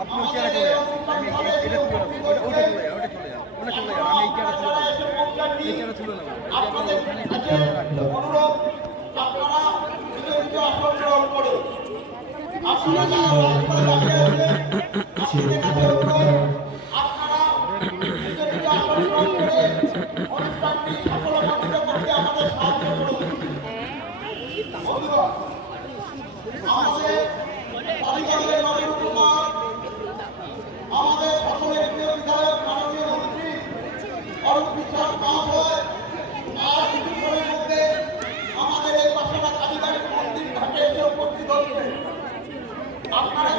আপনি চেয়ারে চলে যান, আমি এটা তুলে নেবো, ওটা চলে যান, ওটা চলে যান, ওটা চলে যান, আমি এই চেয়ারে তুলে নেবো, এই চেয়ারে তুলে নেবো, আপনাদের কাছে অনুরোধ আপনারা নিজ নিজ আসন গ্রহণ করুন। আপনারা যারা রাস্তায় দাঁড়িয়ে আছেন, আপনাদের কাছে অনুরোধ আপনারা নিজ নিজ আসন গ্রহণ করে অনুষ্ঠানটি সফলতান্বিত করতে আমাদের সাহায্য করুন। বন্ধুগণ, আমাদের পরিবারের নবীন কুমার, আমাদের সকলের প্রিয় বিধায়ক মাননীয় মন্ত্রী অরূপ বিশ্বাস মহাশয় আর কিছুক্ষণের মধ্যে আমাদের এই পাশাপাশি আধিকারিক মন্দির ঘাটে এসে উপস্থিত হচ্ছে। আপনারা